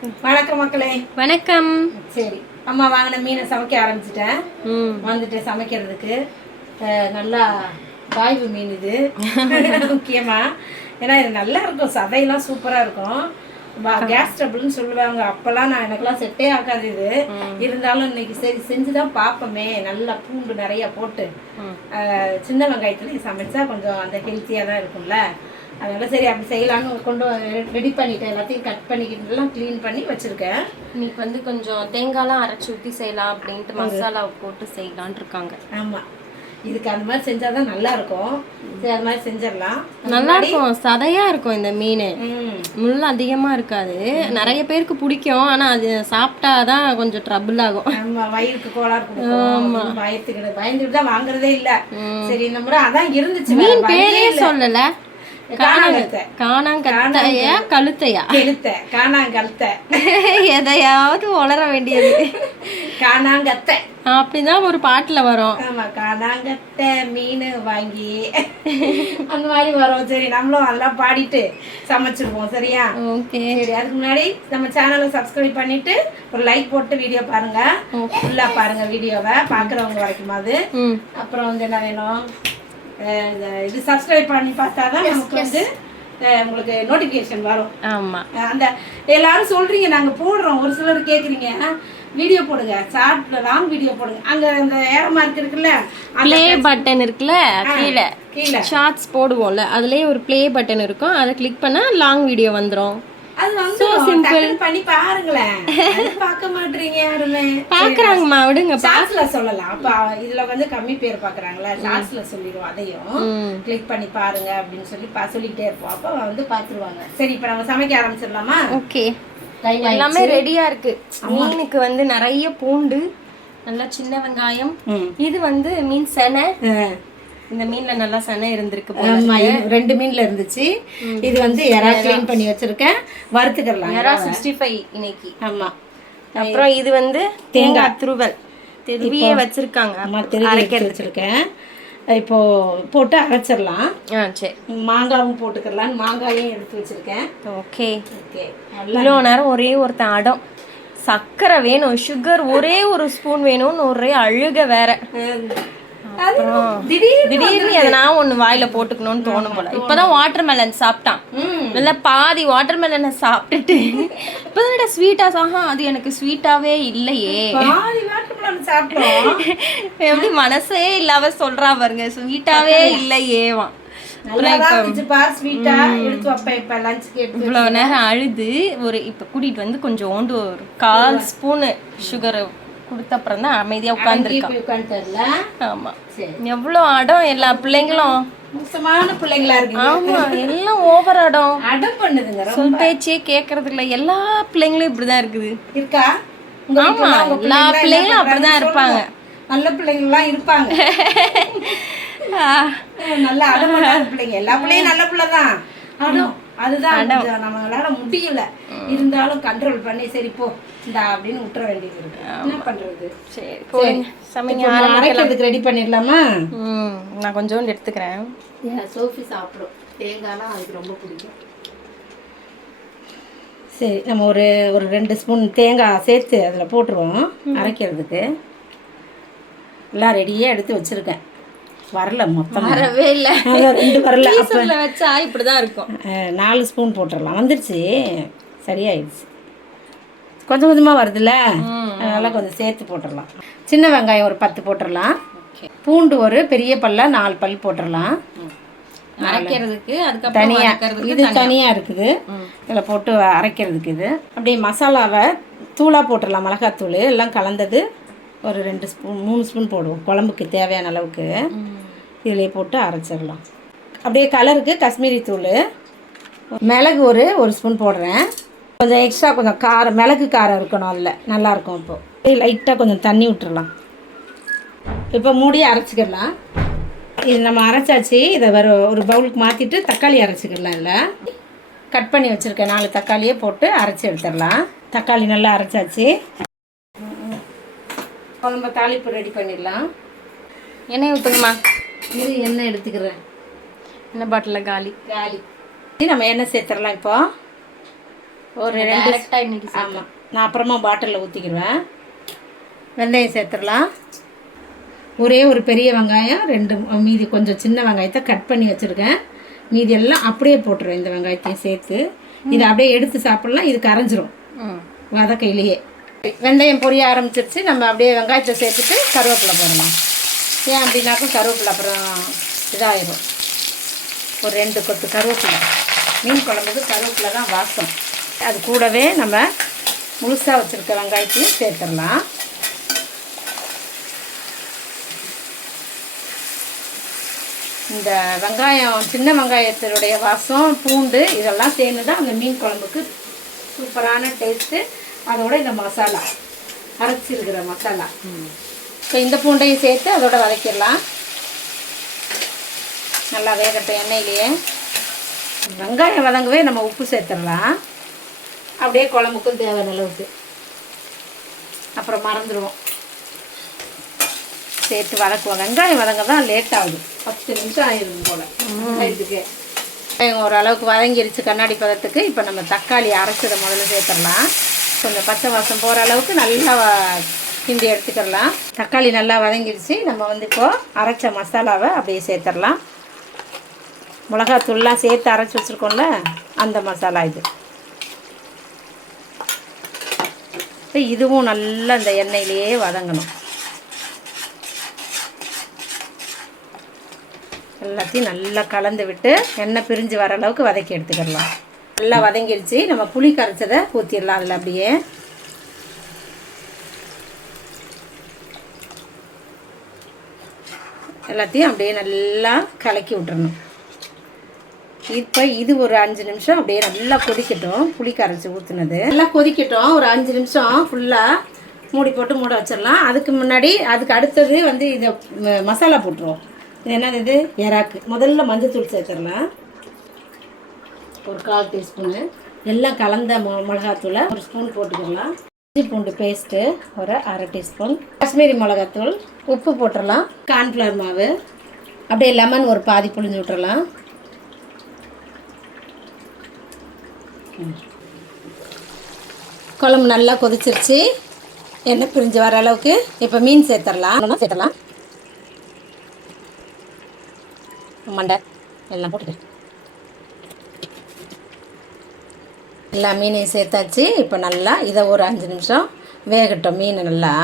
வணக்கம். மக்களே. வணக்கம். சரி அம்மா வாங்கின மீனை சமைக்க ஆரம்பிச்சிட்டேன். ம். வந்துட்டு சமைக்கிறதுக்கு. நல்லா காய்வு மீன் இது. முக்கியமா. ஏன்னா இது நல்லா இருக்கும். சதையெல்லாம் சூப்பரா இருக்கும். கேஸ் ட்ரபிள்னு சொல்லுவாங்க. அப்பெல்லாம் நான் எனக்கெல்லாம் செட்டே ஆகாது இது. இருந்தாலும் இன்னைக்கு சரி செஞ்சுதான் பார்ப்போமே. நல்லா பூண்டு நிறைய போட்டு. சின்ன வெங்காயத்துல சமைச்சா கொஞ்சம் அந்த ஹெல்த்தியாக தான் இருக்கும்ல. அதனால சரி அப்படி செய்யலாம்னு கொண்டு ரெடி பண்ணிட்டேன். எல்லாத்தையும் கட் பண்ணிக்கிட்டு எல்லாம் க்ளீன் பண்ணி வச்சிருக்கேன். இன்னைக்கு வந்து கொஞ்சம் தேங்காய்லாம் அரைச்சி ஊற்றி செய்யலாம் அப்படின்ட்டு மசாலா போட்டு செய்யலான் இருக்காங்க. ஆமா. இதுக்கு அந்த மாதிரி செஞ்சாதான் நல்லா இருக்கும் சரி அது மாதிரி செஞ்சிடலாம். நல்லா இருக்கும். சதையா இருக்கும் இந்த மீன். முள் அதிகமா இருக்காது. நிறைய பேருக்கு பிடிக்கும். ஆனா அது சாப்பிட்டாதான் கொஞ்சம் ட்ரபிள் ஆகும். நம்ம வயிறுக்கு கோளாறு கொடுக்கும். பயத்துக்கிட்டு பயந்துட்டு தான் வாங்குறதே இல்ல. சரி இந்த முறை அதான் இருந்துச்சு மீன் பேரே. சொல்லல. காணாங்கத்தையா கழுத்தையா? கெளுத்த காணாங்கழுத்த. எதையாவது உளர வேண்டியது. காணாங்கத்தை. அப்படிதான் ஒரு பாட்டுல வரும். ஆமா காணாங்கத்தை மீன் வாங்கி. அந்த மாதிரி வரும். சரி நம்மளும் அதெல்லாம் பாடிட்டு சமைச்சிருவோம் சரியா? ஓகே. சரி அதுக்கு முன்னாடி நம்ம சேனலை சப்ஸ்கிரைப் பண்ணிட்டு ஒரு லைக் போட்டு வீடியோ பாருங்க. ஃபுல்லா பாருங்க வீடியோவை பாக்குறவங்க வரைக்குமாது ம். அப்புறம் வந்து என்ன வேணும்? இது சப்ஸ்கிரைப் பண்ணி பார்த்தாதான் நமக்கு வந்து உங்களுக்கு நோட்டிஃபிகேஷன் வரும். ஆமா. அஹ் அந்த எல்லாரும் சொல்றீங்க நாங்க போடுறோம். ஒரு சிலர் கேக்குறீங்க வீடியோ போடுங்க. ஷார்ட்ல லாங் வீடியோ போடுங்க. அங்க அந்த ஏற மார்க் இருக்குல்ல ப்ளே பட்டன் இருக்குல்ல கீழே. கீழே. ஷார்ட்ஸ் போடுவோம்ல அதுலயே ஒரு ப்ளே பட்டன் இருக்கும். அதை கிளிக் பண்ணா லாங் வீடியோ வந்துரும். அது வந்து டக்குனு பண்ணி பாருங்களேன். அது பார்க்க மாட்டீங்க யாருமே. பாக்குறாங்கம்மா விடுங்க ஷார்ட்ஸ்ல சொல்லலாம். அப்ப இதுல வந்து கம்மி பேர் பாக்குறாங்களா ஷார்ட்ஸ்ல சொல்லிடுவோம் அதையும். கிளிக் பண்ணி பாருங்க அப்படின்னு சொல்லி பா சொல்லிட்டே இருப்போம். அப்ப வந்து பாத்துருவாங்க சரி இப்ப நம்ம சமைக்க ஆரம்பிச்சிடலாமா? ஓகே. எல்லாமே ரெடியா இருக்கு. மீனுக்கு வந்து நிறைய பூண்டு நல்லா சின்ன வெங்காயம். இது வந்து மீன் செனை. இந்த மீன்ல நல்லா செனை இருந்திருக்கு ஆமா ரெண்டு மீன்ல இருந்துச்சு. இது வந்து எறா க்ளீன் பண்ணி வச்சிருக்கேன். வறுத்துக்கலாம் யாரா சிக்ஸ்டி ஃபைவ் இன்னைக்கு. ஆமா. அப்புறம் இது வந்து தேங்காய். துருவல். திருவியே வச்சிருக்காங்க. தெரிய எடுத்து வச்சிருக்கேன். இப்போ போட்டு அரைச்சிடலாம். ஆ சரி. மாங்காவும் போட்டுக்கலாம் மாங்காயும் எடுத்து வச்சிருக்கேன். ஓகே. ஓகே. இவ்வளோ நேரம் ஒரே ஒருத்தன் அடம். சர்க்கரை வேணும். சுகர் ஒரே ஒரு ஸ்பூன் வேணும்னு ஒரே அழுக வேற. திடீர்னு எதனா ஒண்ணு வாயில போட்டுக்கணும்னு தோணும் போல. இப்பதான் வாட்டர் மெலன் சாப்பிட்டான். நல்லா பாதி வாட்டர் மெலனை சாப்பிட்டுட்டு இப்பதான் ஸ்வீட்டா சாஹா அது எனக்கு ஸ்வீட்டாவே இல்லையே. எப்படி மனசே இல்லாம சொல்றா பாருங்க ஸ்வீட்டாவே இல்லையேவான். இவ்வளவு நேரம் அழுது ஒரு இப்ப கூட்டிட்டு வந்து கொஞ்சோண்டு ஒரு கால் ஸ்பூனு சுகர் கொடுத்த அப்புறம் தான் அமைதியா உட்காந்துருக்கான் ஆமா. சரி. எவ்வளவு அடம் எல்லா பிள்ளைங்களும். மோசமான பிள்ளைங்களா இருக்கு ஆமா எல்லாம் ஓவர் அடம். அடம் பண்ணுதுங்க. சொல் பேச்சே கேக்குறது இல்ல எல்லா பிள்ளைங்களும் இப்படிதான் இருக்குது. இருக்கா? ஆமா எல்லா பிள்ளைங்களும் அப்படிதான் இருப்பாங்க. நல்ல பிள்ளைங்களாம் இருப்பாங்க. நல்ல அடம் பிள்ளைங்க. எல்லா பிள்ளையும் நல்ல பிள்ளைதான். அடம் அதுதான் நம்மளால முடியல. இருந்தாலும் கண்ட்ரோல் பண்ணி சரி போ இந்தா அப்படின்னு விட்டுற வேண்டியது இருக்கு. என்ன பண்றது? சரி போடுங்க சமைங்க அரைக்கிறதுக்கு ரெடி பண்ணிடலாமா? நான் கொஞ்சோண்டு எடுத்துக்கிறேன். சோஃபி சாப்பிடும். தேங்காய்லாம் அதுக்கு ரொம்ப பிடிக்கும். சரி நம்ம ஒரு ஒரு ரெண்டு ஸ்பூன் தேங்காய் சேர்த்து அதில் போட்டுருவோம் அரைக்கிறதுக்கு. எல்லாம் ரெடியாக எடுத்து வச்சுருக்கேன். வரல மொத்தம். வரவே இல்ல. ரெண்டு வரல. அப்போ ஃப்ரீசர்ல வச்சா இப்படிதான் இருக்கும். நாலு ஸ்பூன் போட்டுடலாம். வந்துருச்சு. சரியாயிடுச்சு. கொஞ்சம் கொஞ்சமாக வருதுல்ல? அதனால் கொஞ்சம் சேர்த்து போட்டுடலாம். சின்ன வெங்காயம் ஒரு பத்து போட்டுடலாம். பூண்டு ஒரு பெரிய பல்லா நாலு பல் போட்டுடலாம். அரைக்கிறதுக்கு அதுக்கப்புறம் தனியாக இது தனியாக இருக்குது. இதில் போட்டு அரைக்கிறதுக்கு இது. அப்படியே மசாலாவை தூளாக போட்டுடலாம். மிளகாத்தூள் எல்லாம் கலந்தது ஒரு ரெண்டு ஸ்பூன் மூணு ஸ்பூன் போடுவோம். குழம்புக்கு தேவையான அளவுக்கு. இதிலே போட்டு அரைச்சிடலாம். அப்படியே கலருக்கு காஷ்மீரி தூள். மிளகு ஒரு ஒரு ஸ்பூன் போடுறேன். கொஞ்சம் எக்ஸ்ட்ரா கொஞ்சம் காரம் மிளகு காரம் இருக்கணும் அதில். நல்லாயிருக்கும் இப்போது லைட்டாக கொஞ்சம் தண்ணி விட்டுறலாம். இப்போ மூடி அரைச்சிக்கிடலாம் இது நம்ம அரைச்சாச்சு. இதை வர ஒரு பவுலுக்கு மாற்றிட்டு தக்காளி அரைச்சிக்கிடலாம் இல்லை கட் பண்ணி வச்சுருக்கேன் நாலு தக்காளியே போட்டு அரைச்சி எடுத்துடலாம். தக்காளி நல்லா அரைச்சாச்சு. குழம்ப தாளிப்பு ரெடி பண்ணிடலாம். எண்ணெய் ஊற்றுங்கம்மா இது எண்ணெய் எடுத்துக்கிறேன். எண்ணெய் பாட்டில் காலி. காலி. இது நம்ம எண்ணெய் சேர்த்துடலாம் இப்போ. ஒரு ரெண்டு டேரெக்டாக இன்னைக்கு ஆமாம் நான் அப்புறமா பாட்டிலில் ஊற்றிக்கிடுவேன் வெந்தயம் சேர்த்துடலாம். ஒரே ஒரு பெரிய வெங்காயம் ரெண்டு மீதி கொஞ்சம் சின்ன வெங்காயத்தை கட் பண்ணி வச்சுருக்கேன். மீதி எல்லாம் அப்படியே போட்டுருவேன் இந்த வெங்காயத்தையும் சேர்த்து. இதை அப்படியே எடுத்து சாப்பிட்லாம் இது கரைஞ்சிரும். வதக்கையிலேயே. வெந்தயம் பொரிய ஆரம்பிச்சிருச்சு நம்ம அப்படியே வெங்காயத்தை சேர்த்துட்டு கருவேப்பிலை போடலாம். ஏன் அப்படின்னாக்கும் கருவேப்பிலை அப்புறம் இதாகிடும் ஒரு ரெண்டு கொத்து கருவேப்பிலை. மீன் குழம்புக்கு கருவேப்பிலை தான் வாசம். அது கூடவே நம்ம முழுசாக வச்சுருக்க வெங்காயத்தையும் சேர்த்துடலாம். இந்த வெங்காயம் சின்ன வெங்காயத்தினுடைய வாசம் பூண்டு இதெல்லாம் சேர்ந்து தான் அந்த மீன் குழம்புக்கு சூப்பரான டேஸ்ட்டு அதோட இந்த மசாலா அரைச்சிருக்கிற மசாலா. ஸோ இந்த பூண்டையும் சேர்த்து அதோட வதக்கிடலாம். நல்லா வேகட்டும் எண்ணெயிலேயே. வெங்காயம் வதங்கவே நம்ம உப்பு சேர்த்துடலாம். அப்படியே குழம்புக்கும் தேவையான அளவுக்கு. அப்புறம் மறந்துடுவோம். சேர்த்து வதக்குவோம். வெங்காயம் வதங்க தான் லேட் ஆகுது. பத்து நிமிஷம் ஆயிடும் போல். வெங்காயம் ஓரளவுக்கு வதங்கிருச்சு கண்ணாடி பதத்துக்கு. இப்போ நம்ம தக்காளி அரைச்சதை முதல்ல சேர்த்துடலாம். கொஞ்சம் பச்சை வாசம் போகிற அளவுக்கு நல்லா கிண்டி எடுத்துக்கிடலாம் தக்காளி நல்லா வதங்கிடுச்சு. நம்ம வந்து இப்போது அரைச்ச மசாலாவை அப்படியே சேர்த்துடலாம். மிளகாத்தூள்லாம் சேர்த்து அரைச்சி வச்சுருக்கோம்ல அந்த மசாலா இது. இப்போ இதுவும் நல்லா இந்த எண்ணெயிலேயே வதங்கணும். எல்லாத்தையும் நல்லா கலந்து விட்டு எண்ணெய் பிரிஞ்சு வர அளவுக்கு வதக்கி எடுத்துக்கிடலாம் நல்லா வதங்கிடுச்சு. நம்ம புளி கரைச்சதை ஊற்றிடலாம் அதில் அப்படியே எல்லாத்தையும் அப்படியே நல்லா கலக்கி விட்டுறணும். இப்போ இது ஒரு அஞ்சு நிமிஷம் அப்படியே நல்லா கொதிக்கட்டும். புளி கரைச்சி ஊற்றுனது நல்லா கொதிக்கட்டும். ஒரு அஞ்சு நிமிஷம் ஃபுல்லாக மூடி போட்டு மூட வச்சிடலாம். அதுக்கு முன்னாடி அதுக்கு அடுத்தது வந்து இதை மசாலா போட்டுருவோம். இது என்னது இது? எறாக்கு முதல்ல மஞ்சத்தூள் சேர்த்துடலாம். ஒரு கால் டீஸ்பூனு. எல்லாம் கலந்த மொ மிளகாத்தூளை ஒரு ஸ்பூன் போட்டுக்கலாம். இஞ்சி பூண்டு பேஸ்ட்டு ஒரு அரை டீஸ்பூன். காஷ்மீரி மிளகாத்தூள் உப்பு போட்டுடலாம் கார்ன்ஃப்ளவர் மாவு. அப்படியே லெமன் ஒரு பாதி புழிஞ்சு விட்டுறலாம். குழம்பு நல்லா கொதிச்சிருச்சு. எண்ணெய் பிரிஞ்சு வர அளவுக்கு இப்போ மீன் சேர்த்துடலாம் சேர்த்துடலாம் மண்டை எல்லாம் போட்டுக்கிறேன் எல்லா மீனையும் சேர்த்தாச்சு. இப்போ நல்லா இதை ஒரு அஞ்சு நிமிஷம் வேகட்டும். மீன் நல்லா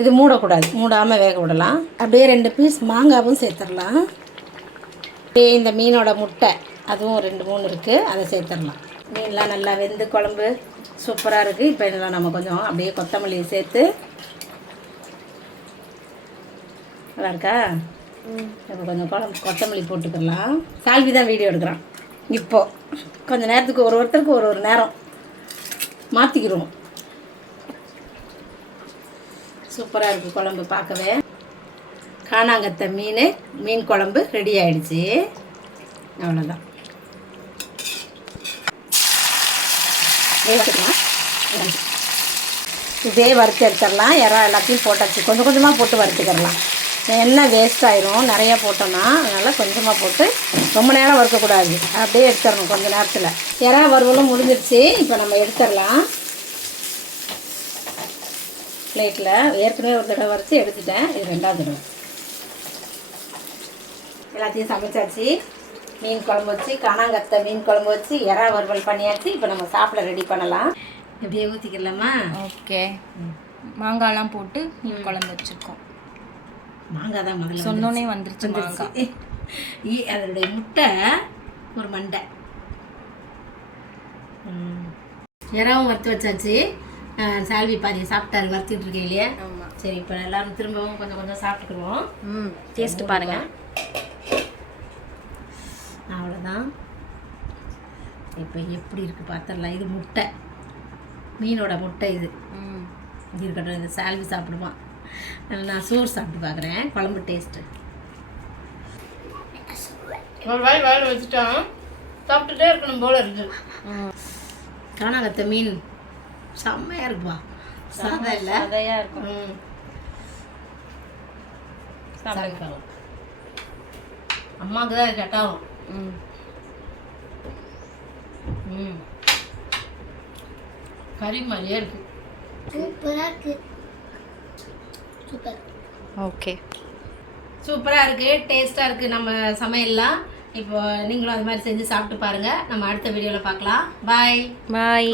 இது மூடக்கூடாது. மூடாமல் வேக விடலாம். அப்படியே ரெண்டு பீஸ் மாங்காவும் சேர்த்துடலாம். அப்படியே இந்த மீனோட முட்டை அதுவும் ரெண்டு மூணு இருக்குது அதை சேர்த்துடலாம். மீன்லாம் நல்லா வெந்து குழம்பு சூப்பராக இருக்குது இப்போ இதெல்லாம் நம்ம கொஞ்சம் அப்படியே கொத்தமல்லி சேர்த்து நல்லா இருக்கா? இப்போ கொஞ்சம் குழம்பு கொத்தமல்லி போட்டுக்கலாம் சால்வி தான் வீடியோ எடுக்கிறான். இப்போ கொஞ்ச நேரத்துக்கு ஒரு ஒருத்தருக்கு ஒரு ஒரு நேரம் மாற்றிக்கிடுவோம் சூப்பராக இருக்குது குழம்பு பார்க்கவே. காணாங்கத்த மீன் மீன் குழம்பு ரெடி ஆயிடுச்சு. அவ்வளோதான் இதே வறுத்து எடுத்துடலாம். இறா எல்லாத்தையும் போட்டாச்சு. கொஞ்சம் கொஞ்சமாக போட்டு வறுத்துக்கிடலாம் எண்ணெய் வேஸ்ட் ஆயிரும். நிறையா போட்டோம்னா அதனால் கொஞ்சமாக போட்டு ரொம்ப நேரம் வறுக்கக்கூடாது. அப்படியே எடுத்துடணும் கொஞ்ச நேரத்தில். இறா வறுவலும் முடிஞ்சிருச்சு. இப்போ நம்ம எடுத்துடலாம். பிளேட்டில் ஏற்கனவே ஒரு தடவை வறுத்து எடுத்துட்டேன். இது ரெண்டாவது தடவை. எல்லாத்தையும் சமைச்சாச்சு. மீன் குழம்பு வச்சு காணாங்கத்தை மீன் குழம்பு வச்சு எறா வறுவல் பண்ணியாச்சு. இப்போ நம்ம சாப்பிட ரெடி பண்ணலாம். எப்படியே ஊற்றிக்கலாமா ஓகே மாங்காய்லாம் போட்டு மீன் குழம்பு வச்சுருக்கோம். மாங்காய் தான் முதல்ல சொன்னோனே வந்துருச்சு. மாங்காய். அதனுடைய முட்டை ஒரு மண்டை. ம். எறாவும் வறுத்து வச்சாச்சு. சால்வி பாதி சாப்பிட்டாரு வறுத்துட்டு இருக்கேன் இல்லையா? ஆமாம் சரி இப்போ எல்லாரும் திரும்பவும் கொஞ்சம் கொஞ்சம் சாப்பிட்டுக்குருவோம் ம் டேஸ்ட் பாருங்க. அவ்வளோதான் இப்போ எப்படி இருக்குது பார்த்துடலாம் இது முட்டை. மீனோட முட்டை இது. ம். இது இருக்கட்டும் இது சால்வி சாப்பிடுவான். நான் சோறு சாப்பிட்டு பார்க்குறேன். குழம்பு டேஸ்ட்டு ஒரு வாய் வாயில் வச்சுட்டோம் சாப்பிட்டுட்டே இருக்கணும் போல இருக்கு. காணாங்கத்த மீன் செம்மையாக இருக்குப்பா. சாதம் இல்லை? அதையாக இருக்கும். சாப்பிடுங்க அம்மாவுக்கு தான் கட்டாகும் ம். ம். கறி மாதிரியே இருக்கு. சூப்பராக இருக்கு. சூப்பர் ஓகே சூப்பராக இருக்குது டேஸ்ட்டாக இருக்குது நம்ம சமையல்லாம் இப்போ நீங்களும் அது மாதிரி செஞ்சு சாப்பிட்டு பாருங்கள் நம்ம அடுத்த வீடியோவில் பார்க்கலாம். பாய் பாய்